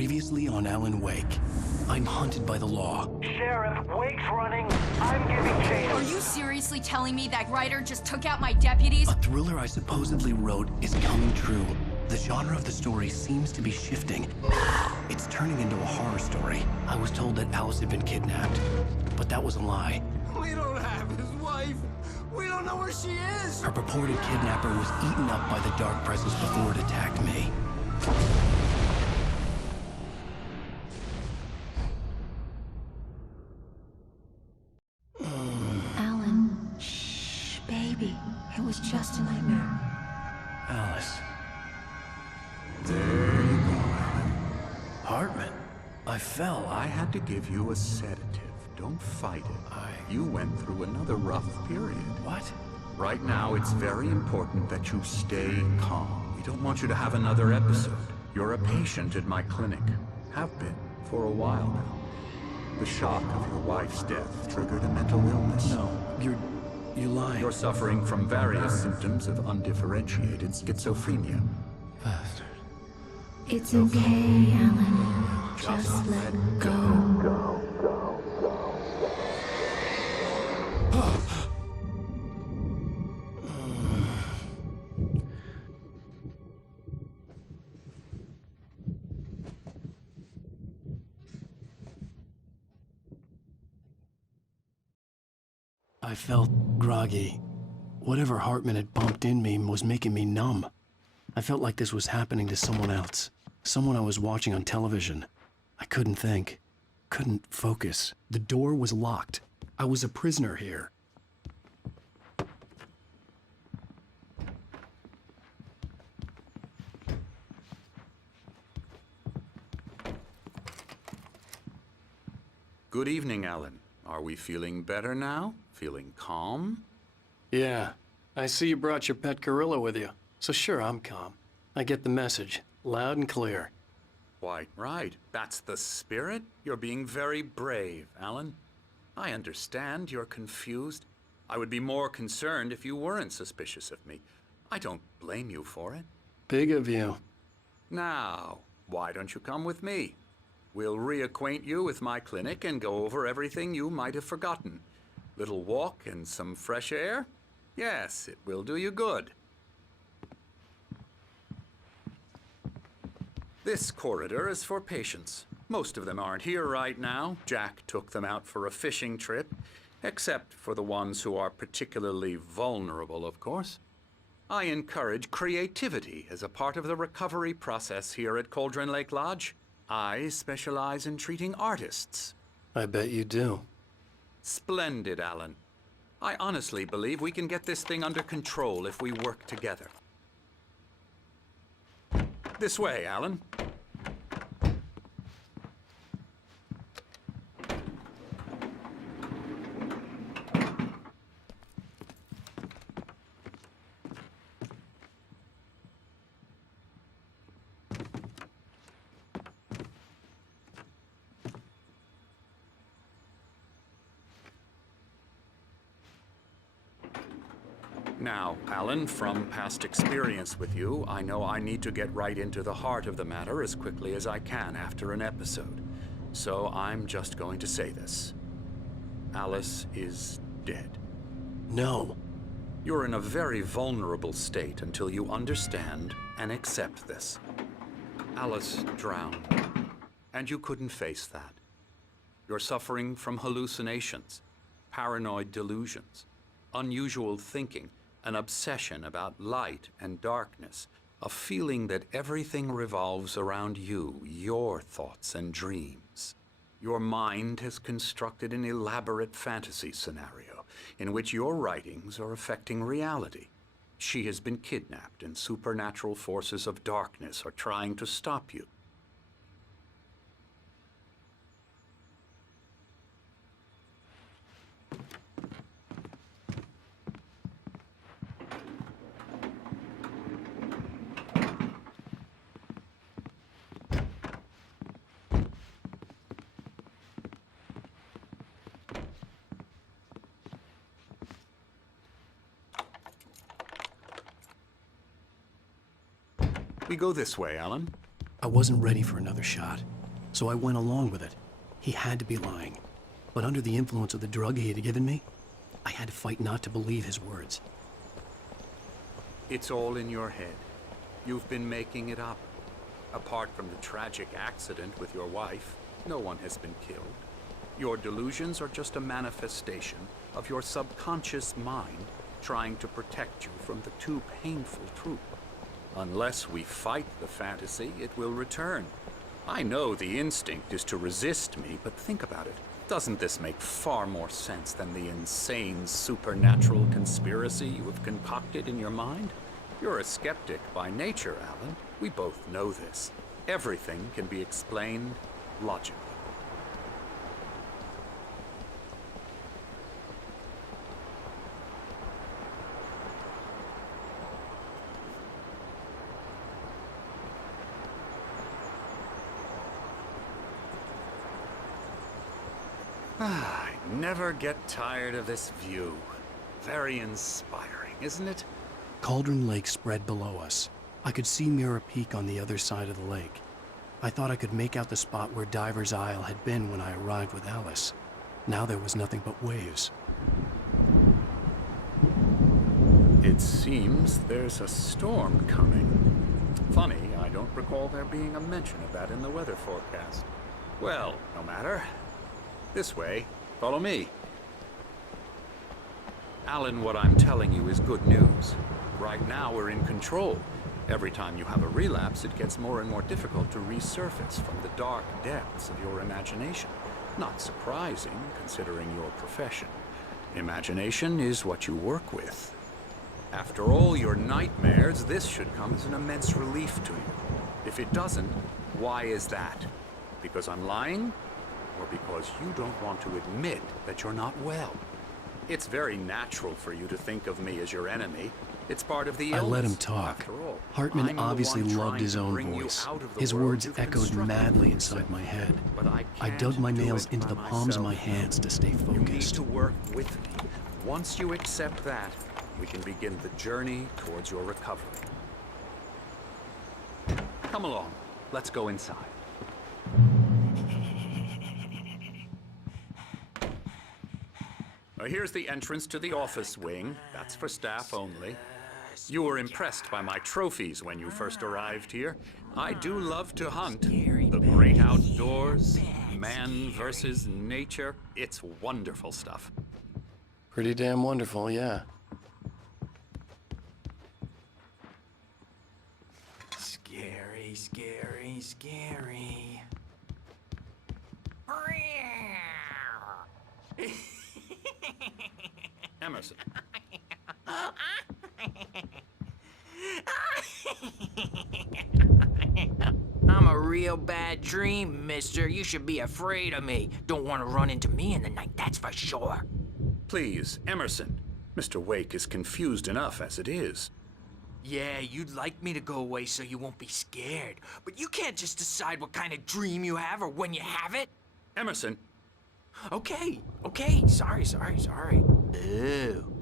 Previously on Alan Wake. I'm hunted by the law. Sheriff, Wake's running. I'm giving chase. Are you seriously telling me that writer just took out my deputies? A thriller I supposedly wrote is coming true. The genre of the story seems to be shifting. It's turning into a horror story. I was told that Alice had been kidnapped, but that was a lie. We don't have his wife. We don't know where she is. Her purported kidnapper was eaten up by the dark presence before it attacked me. Alan, shh, baby. It was just a nightmare. Alice. There you go, Alan. Hartman. I fell. I had to give you a sedative. Don't fight it. You went through another rough period. What? Right now, it's very important that you stay calm. We don't want you to have another episode. You're a patient at my clinic. Have been for a while now. The shock of your wife's death triggered a mental illness. No, you're lying. You're suffering from various symptoms of undifferentiated schizophrenia. Bastard. It's okay, Alan. Just let go. I felt groggy. Whatever Hartman had pumped in me was making me numb. I felt like this was happening to someone else. Someone I was watching on television. I couldn't think. Couldn't focus. The door was locked. I was a prisoner here. Good evening, Alan. Are we feeling better now? Feeling calm? Yeah. I see you brought your pet gorilla with you. So sure, I'm calm. I get the message. Loud and clear. Quite right. That's the spirit. You're being very brave, Alan. I understand you're confused. I would be more concerned if you weren't suspicious of me. I don't blame you for it. Big of you. Now, why don't you come with me? We'll reacquaint you with my clinic and go over everything you might have forgotten. Little walk and some fresh air? Yes, it will do you good. This corridor is for patients. Most of them aren't here right now. Jack took them out for a fishing trip, except for the ones who are particularly vulnerable, of course. I encourage creativity as a part of the recovery process here at Cauldron Lake Lodge. I specialize in treating artists. I bet you do. Splendid, Alan. I honestly believe we can get this thing under control if we work together. This way, Alan. Now, Alan, from past experience with you, I know I need to get right into the heart of the matter as quickly as I can after an episode. So I'm just going to say this. Alice is dead. No. You're in a very vulnerable state until you understand and accept this. Alice drowned, and you couldn't face that. You're suffering from hallucinations, paranoid delusions, unusual thinking, an obsession about light and darkness, a feeling that everything revolves around you, your thoughts and dreams. Your mind has constructed an elaborate fantasy scenario in which your writings are affecting reality. She has been kidnapped and supernatural forces of darkness are trying to stop you. We go this way, Alan. I wasn't ready for another shot, so I went along with it. He had to be lying. But under the influence of the drug he had given me, I had to fight not to believe his words. It's all in your head. You've been making it up. Apart from the tragic accident with your wife, no one has been killed. Your delusions are just a manifestation of your subconscious mind trying to protect you from the too painful truth. Unless we fight the fantasy, it will return. I know the instinct is to resist me, but think about it. Doesn't this make far more sense than the insane supernatural conspiracy you have concocted in your mind? You're a skeptic by nature, Alan. We both know this. Everything can be explained logically. I never get tired of this view. Very inspiring, isn't it? Cauldron Lake spread below us. I could see Mirror Peak on the other side of the lake. I thought I could make out the spot where Diver's Isle had been when I arrived with Alice. Now there was nothing but waves. It seems there's a storm coming. Funny, I don't recall there being a mention of that in the weather forecast. Well, no matter. This way. Follow me. Alan, what I'm telling you is good news. Right now, we're in control. Every time you have a relapse, it gets more and more difficult to resurface from the dark depths of your imagination. Not surprising, considering your profession. Imagination is what you work with. After all your nightmares, this should come as an immense relief to you. If it doesn't, why is that? Because I'm lying? Or because you don't want to admit that you're not well? It's very natural for you to think of me as your enemy. It's part of the illness. I let him talk. After all, Hartman I'm the obviously one loved trying his to own bring you voice. out of the His world words you've echoed constructed madly for inside yourself. my head. But I I dug can't my do nails it into by the palms of my myself. hands to stay You need focused. to work with me. Once you accept that, we can begin the journey towards your recovery. Come along. Let's go inside. Here's the entrance to the office wing. That's for staff only. You were impressed by my trophies when you first arrived here. I do love to hunt. The great outdoors, man versus nature. It's wonderful stuff. Pretty damn wonderful, yeah. Scary, scary, scary. Emerson. I'm a real bad dream, mister. You should be afraid of me. Don't want to run into me in the night, that's for sure. Please, Emerson. Mr. Wake is confused enough as it is. Yeah, you'd like me to go away so you won't be scared. But you can't just decide what kind of dream you have or when you have it. Emerson. Okay, sorry. Ew.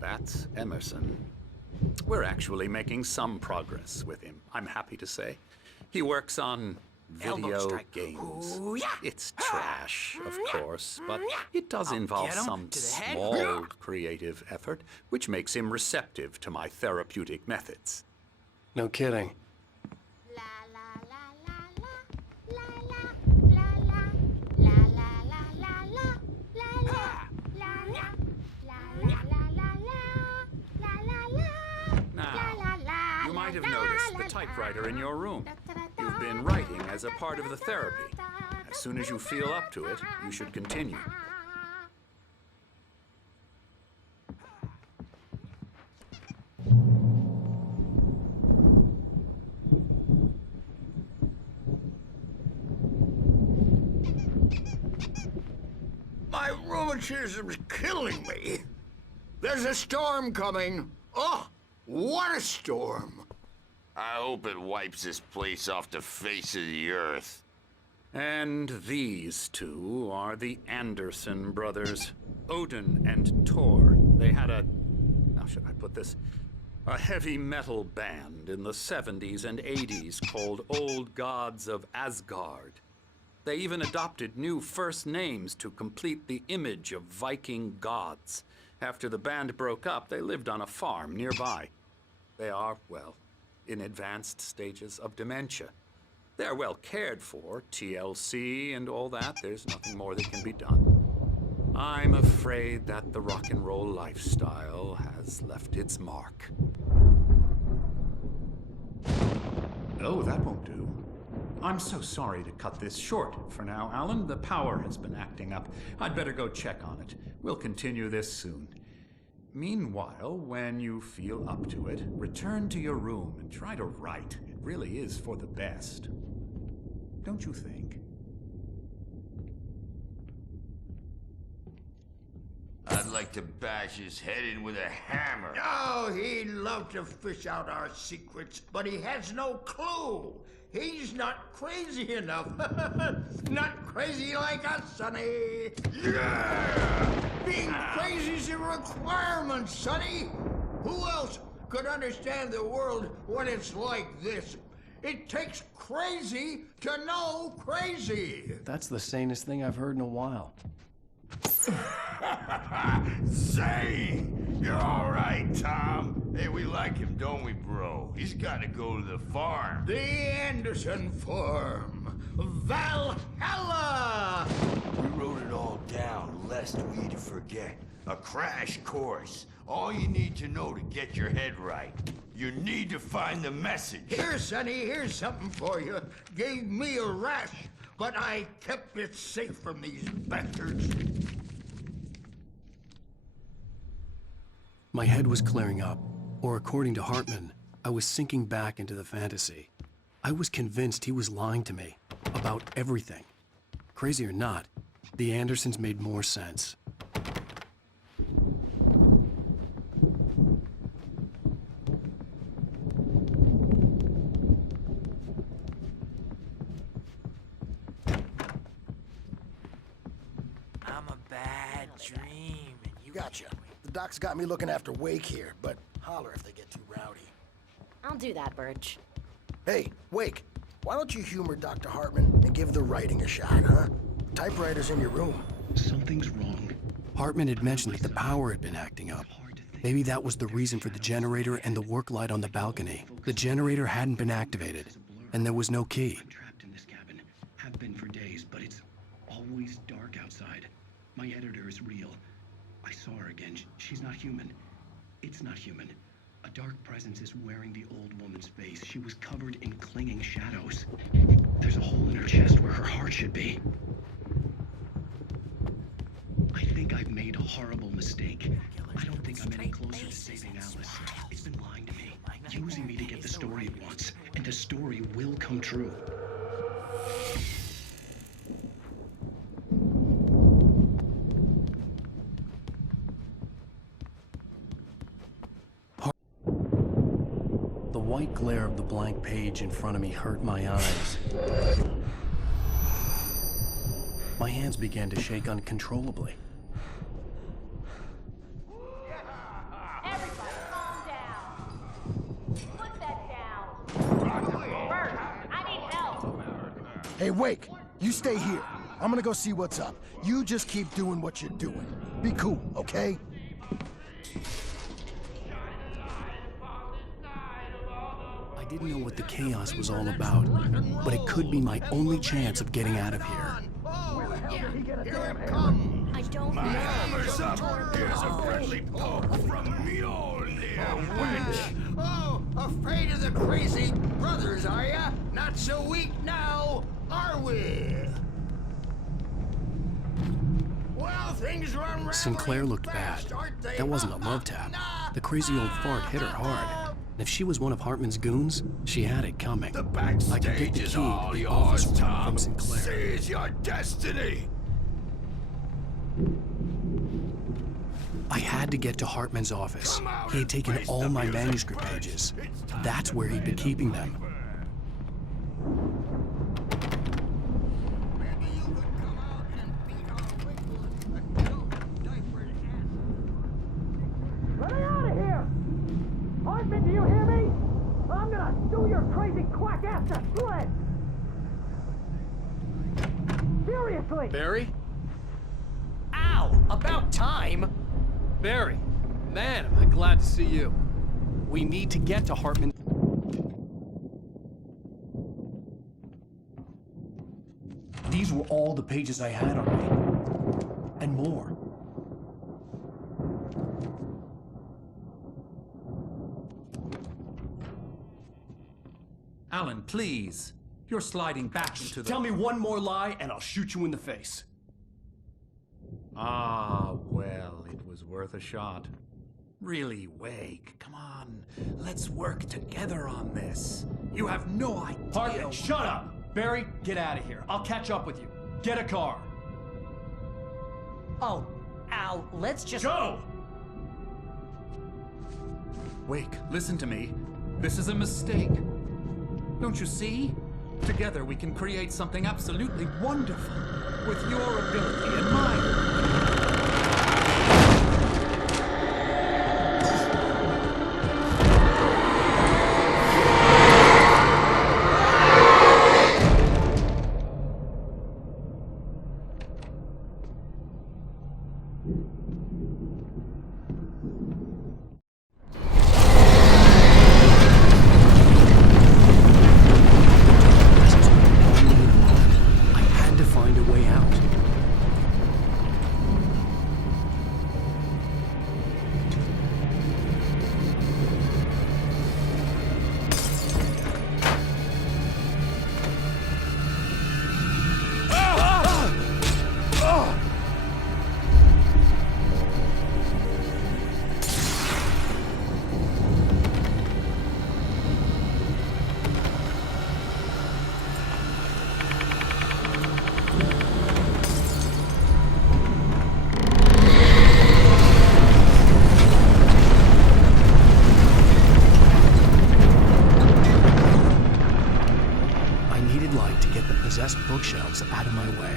That's Emerson. We're actually making some progress with him, I'm happy to say. He works on Elbow video strike. games. Ooh, yeah. It's trash, of course, but it does I'll involve get him some to the head. small creative effort, which makes him receptive to my therapeutic methods. No kidding. Now, you might have noticed the typewriter in your room. You've been writing as a part of the therapy. As soon as you feel up to it, you should continue. My rheumatism's killing me. There's a storm coming. Oh, what a storm. I hope it wipes this place off the face of the earth. And these two are the Anderson brothers, Odin and Tor. They had a... How should I put this? A heavy metal band in the 70s and 80s called Old Gods of Asgard. They even adopted new first names to complete the image of Viking gods. After the band broke up, they lived on a farm nearby. They are, well, in advanced stages of dementia. They're well cared for, TLC and all that. There's nothing more that can be done. I'm afraid that the rock and roll lifestyle has left its mark. Oh, that won't do. I'm so sorry to cut this short for now, Alan. The power has been acting up. I'd better go check on it. We'll continue this soon. Meanwhile, when you feel up to it, return to your room and try to write. It really is for the best. Don't you think? I'd like to bash his head in with a hammer. Oh, he'd love to fish out our secrets, but he has no clue. He's not crazy enough. Not crazy like us, Sonny. Yeah! Being crazy's a requirement, Sonny. Who else could understand the world when it's like this? It takes crazy to know crazy. That's the sanest thing I've heard in a while. Say, you're all right, Tom. Hey, we like him, don't we, bro? He's got to go to the farm. The Anderson Farm. Valhalla! We wrote it all down, lest we'd forget. A crash course. All you need to know to get your head right. You need to find the message. Here, Sonny, here's something for you. Gave me a rash, but I kept it safe from these bastards. My head was clearing up, or according to Hartman, I was sinking back into the fantasy. I was convinced he was lying to me about everything. Crazy or not, the Andersons made more sense. I'm a bad dream, and you Gotcha. The doc's got me looking after Wake here, but holler if they get too rowdy. I'll do that, Birch. Hey, Wake, why don't you humor Dr. Hartman and give the writing a shot, huh? Typewriter's in your room. Something's wrong. Hartman had mentioned that the power had been acting up. Maybe that was the reason for the generator and the work light on the balcony. The generator hadn't been activated, and there was no key. I'm trapped in this cabin. Have been for days, but it's always dark outside. My editor is real. I saw her again. She's not human. It's not human. A dark presence is wearing the old woman's face. She was covered in clinging shadows. There's a hole in her chest where her heart should be. I think I've made a horrible mistake. I don't think I'm any closer to saving Alice. It's been lying to me, using me to get the story it wants, and the story will come true. The white glare of the blank page in front of me hurt my eyes. My hands began to shake uncontrollably. Everybody calm down. Put that down. Bert, I need help. Hey, Wake, you stay here. I'm gonna go see what's up. You just keep doing what you're doing. Be cool, okay? I didn't know what the chaos was all about, but it could be my only chance of getting out of here. Here it comes. I don't know. Hammer's up. Here's a friendly poke from Mjolnir, wench. Oh, afraid of the crazy brothers, are ya? Not so weak now, are we? Well, things are unraveling Sinclair looked bad. fast, aren't they? That wasn't a love tap. The crazy old fart hit her hard. And if she was one of Hartman's goons, she had it coming. The I could get backstage the is key all to the yours, office room Tom. from Sinclair. Seize your destiny. I had to get to Hartman's office. He had taken all my manuscript pages. That's where he'd been keeping them. Maybe you could come out and beat our wrinkles and diapered ass. Let me out of here! Hartman Good. Barry? Ow! About time! Barry! Man, am I glad to see you. We need to get to Hartman. These were all the pages I had on me. And more. Alan, please. You're sliding back into the... Tell me one more lie and I'll shoot you in the face. Ah, well, it was worth a shot. Really, Wake, come on. Let's work together on this. You have no idea... Hartman, shut up! Barry, get out of here. I'll catch up with you. Get a car. Oh, Al, let's just... Go! Wake, listen to me. This is a mistake. Don't you see? Together we can create something absolutely wonderful. With your ability and mine. Possessed bookshelves out of my way.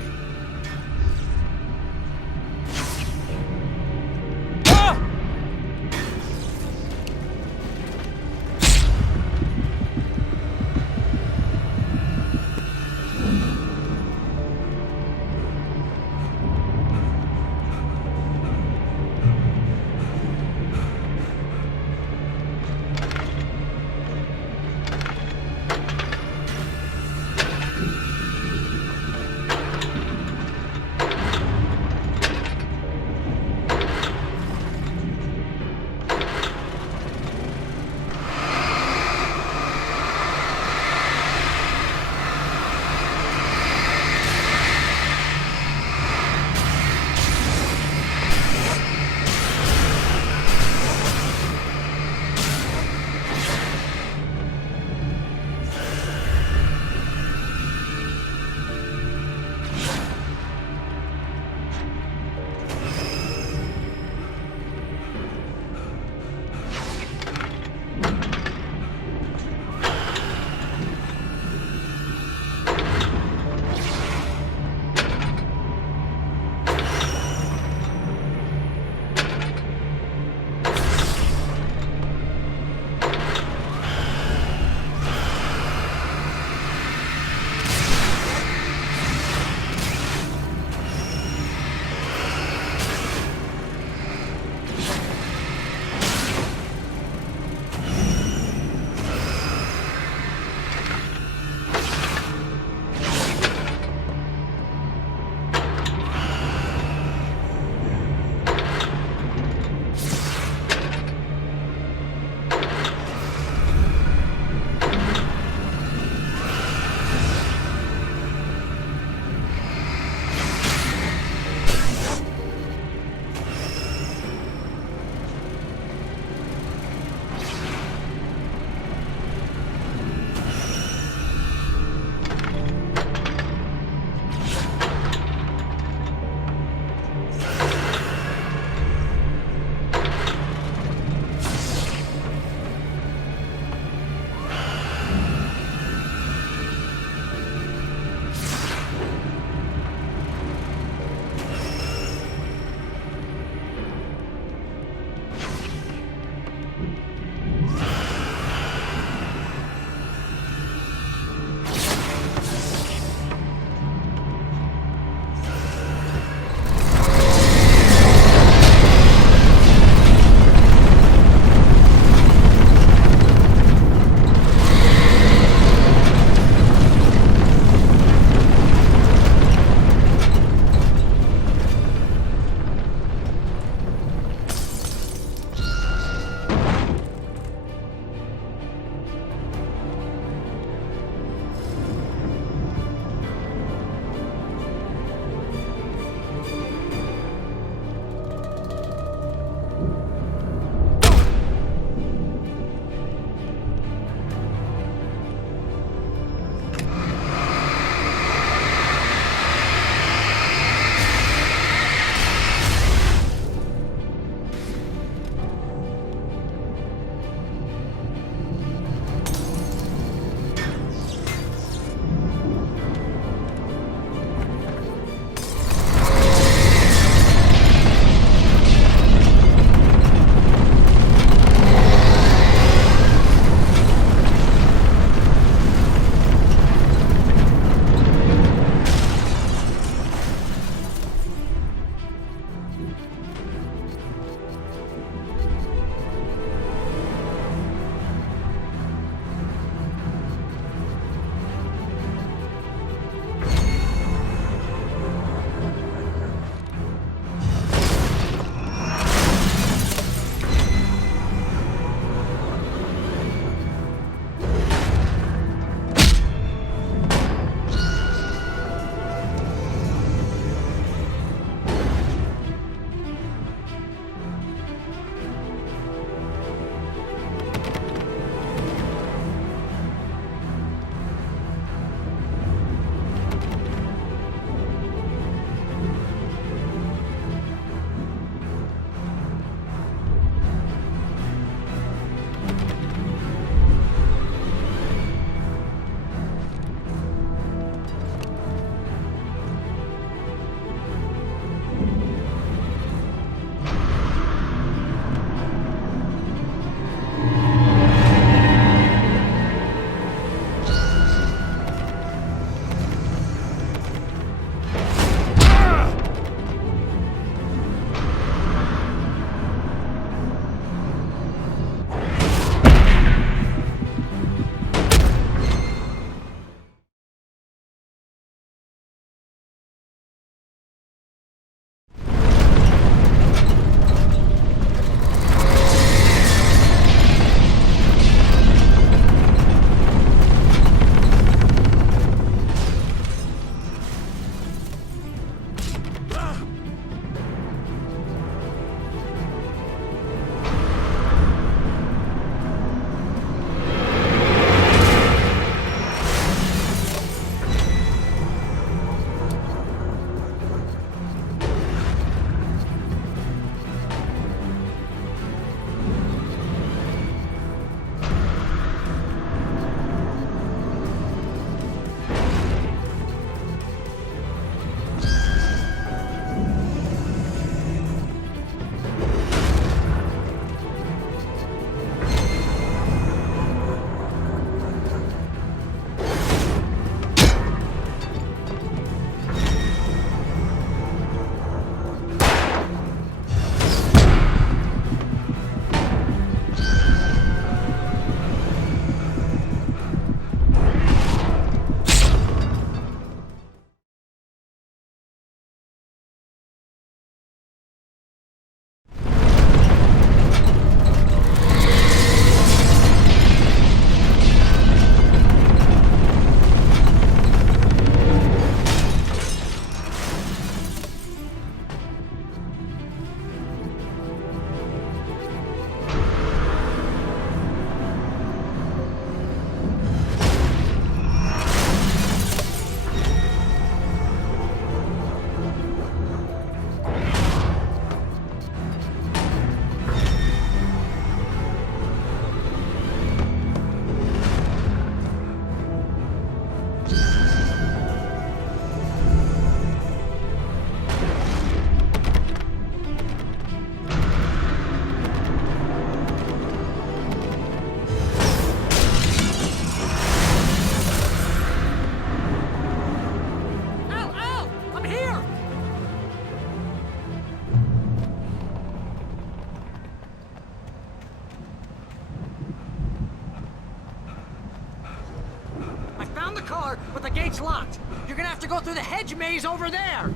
gate's locked. You're gonna have to go through the hedge maze over there.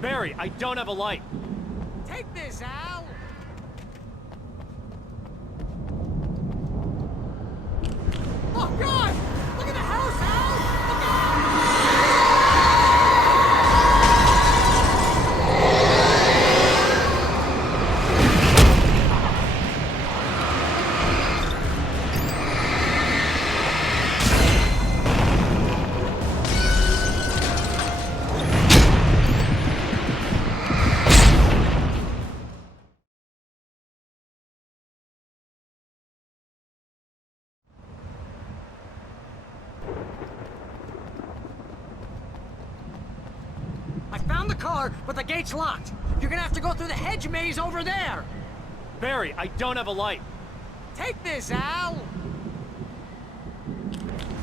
Barry, I don't have a light. Take this, Al. Oh, God! Look at the house, Al! Look out! I found the car, but the gate's locked. You're gonna have to go through the hedge maze over there. Barry, I don't have a light. Take this, Al.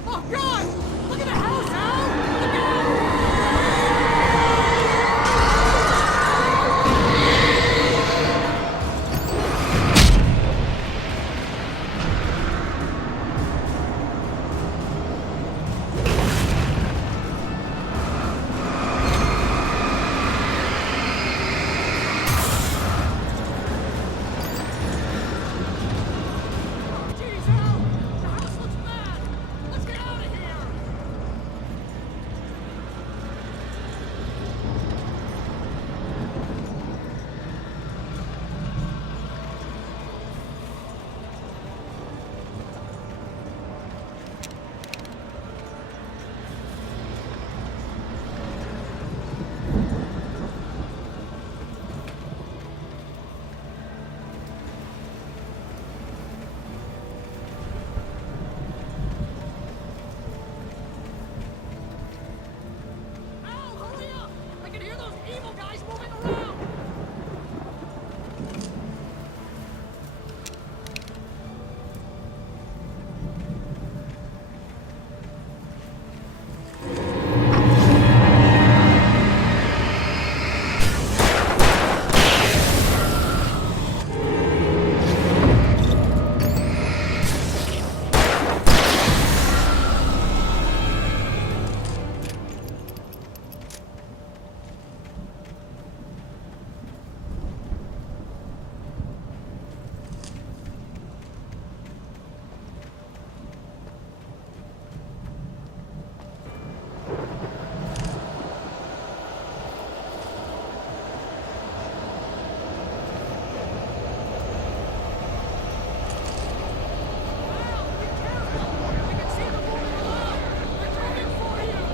Oh, God! Look at the house, Al! Look out! Jeez, Al! The house looks bad! Let's get out of here! Al, hurry up! I can hear those evil guys moving around! Al, be careful! I can see them moving along! They're coming for you!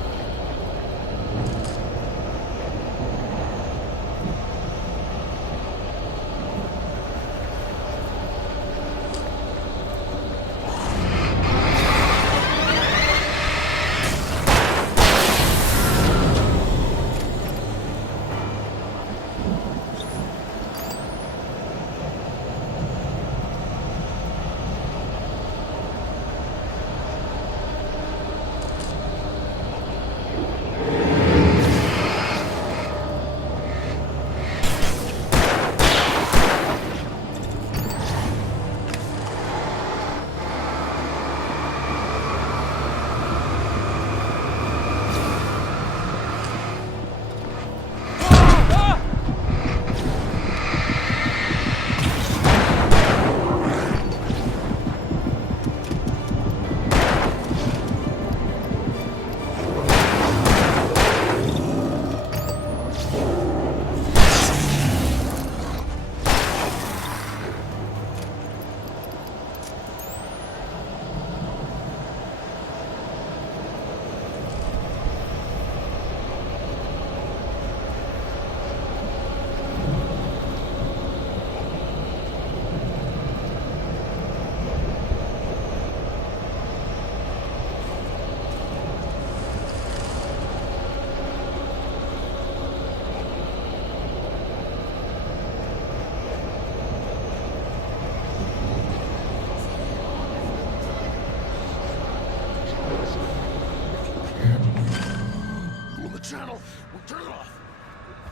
channel. We'll turn it off.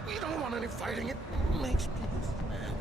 We don't want any fighting. It makes people mad.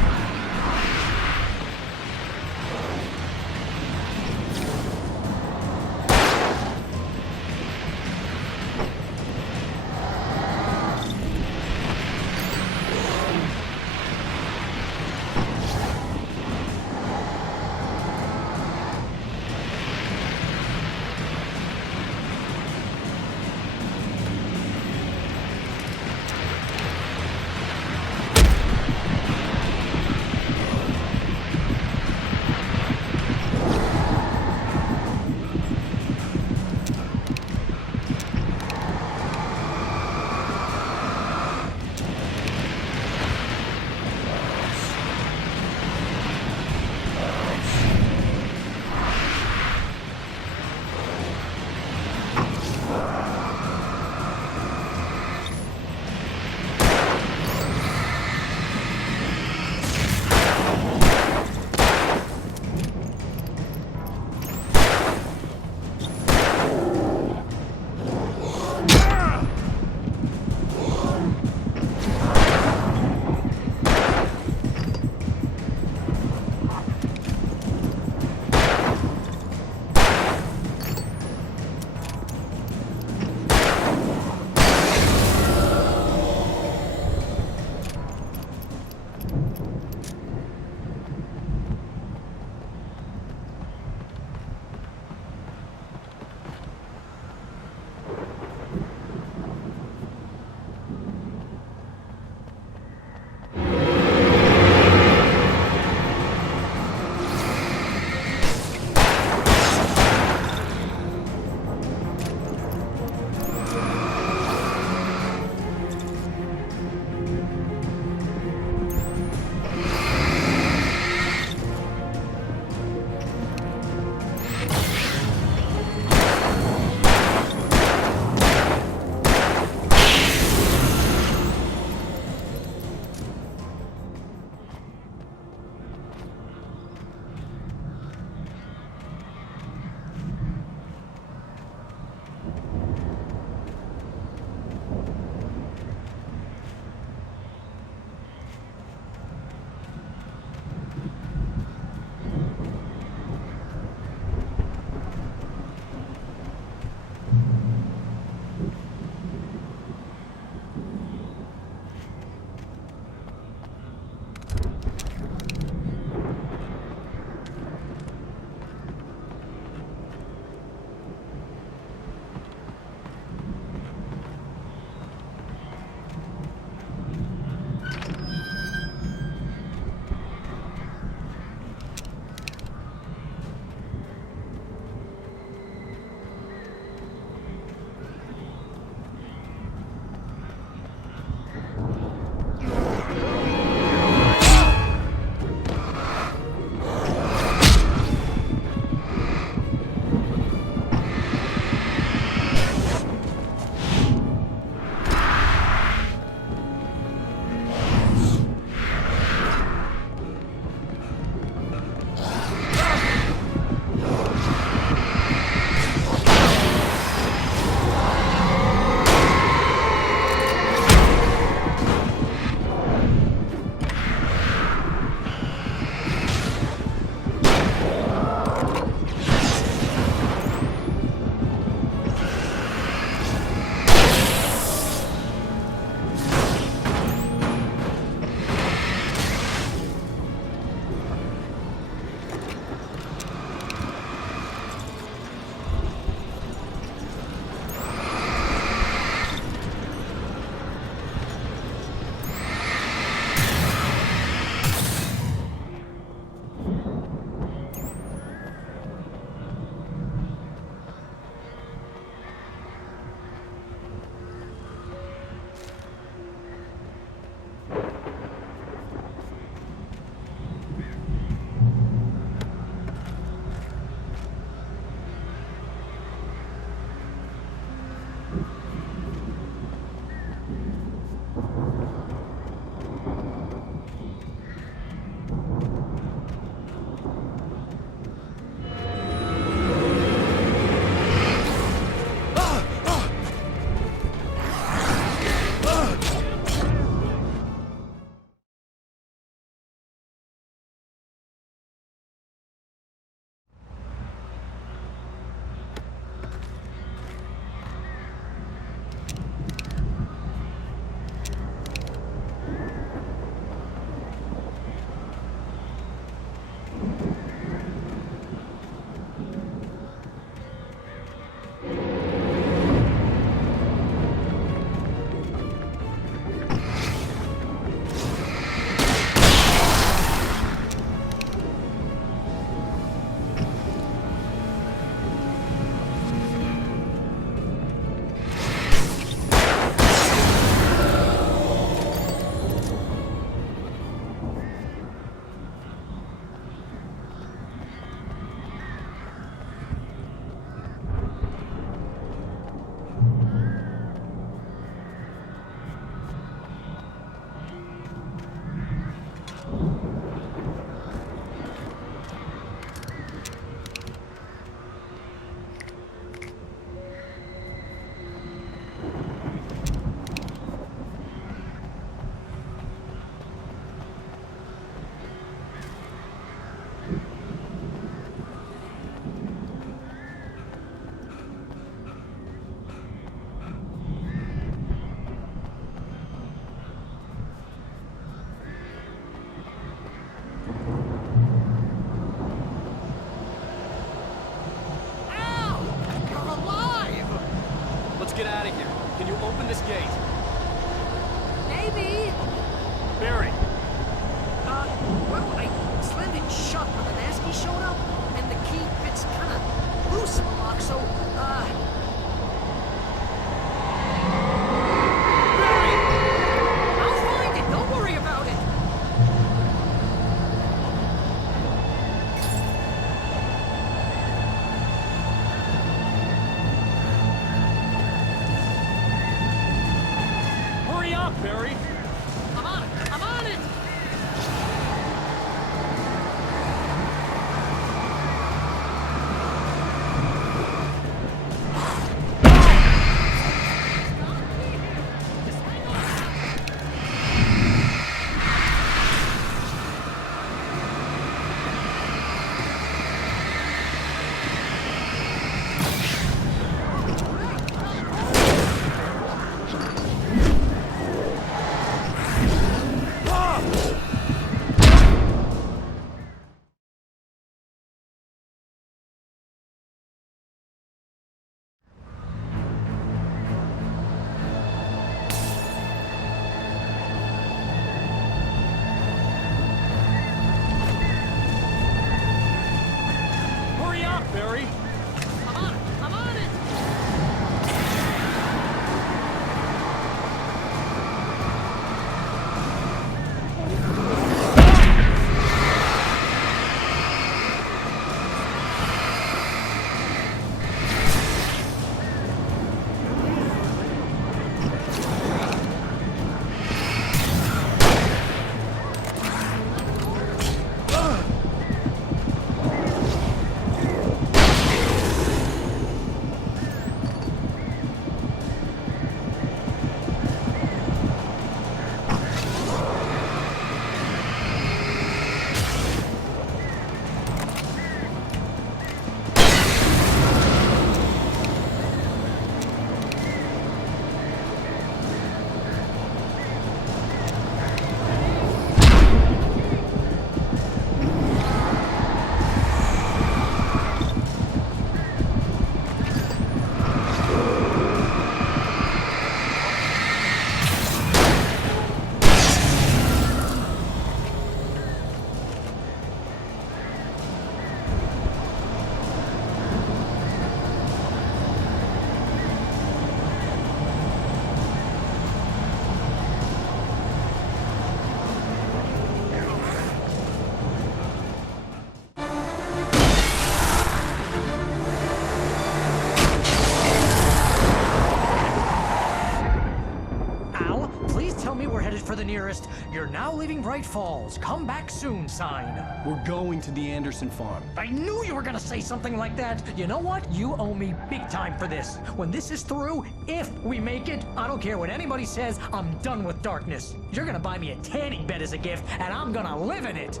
now leaving Bright Falls. Come back soon sign. We're going to the Anderson farm. I knew you were gonna say something like that. You know what? You owe me big time for this. When this is through, if we make it, I don't care what anybody says, I'm done with darkness. You're gonna buy me a tanning bed as a gift, and I'm gonna live in it.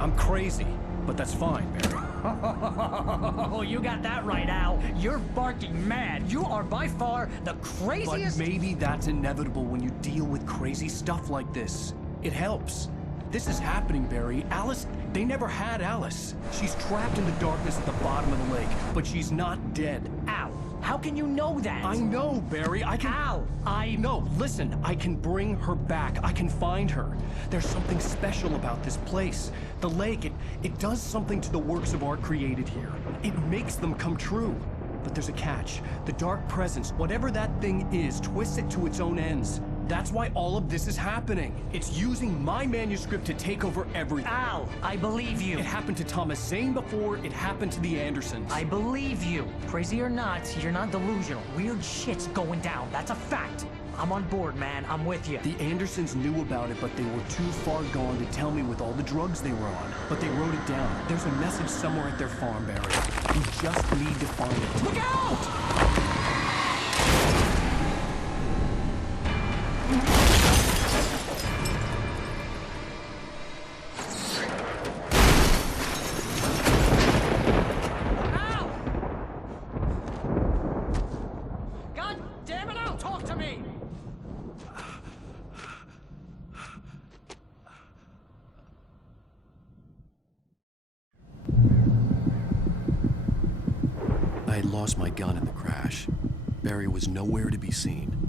I'm crazy, but that's fine, Barry. Oh, you got that right, Al. You're barking mad. You are by far the But craziest... maybe that's inevitable when you deal with crazy stuff like this. It helps. This is happening, Barry. Alice, they never had Alice. She's trapped in the darkness at the bottom of the lake, but she's not dead. Al, how can you know that? I know, Barry. I can... Al, No, listen. I can bring her back. I can find her. There's something special about this place. The lake, it does something to the works of art created here. It makes them come true. But there's a catch. The dark presence, whatever that thing is, twists it to its own ends. That's why all of this is happening. It's using my manuscript to take over everything. Al, I believe you. It happened to Thomas Zane before, it happened to the Andersons. I believe you. Crazy or not, you're not delusional. Weird shit's going down. That's a fact. I'm on board, man. I'm with you. The Andersons knew about it, but they were too far gone to tell me with all the drugs they were on. But they wrote it down. There's a message somewhere at their farm, Barry. You just need to find it. Look out! I had lost my gun in the crash. Barry was nowhere to be seen.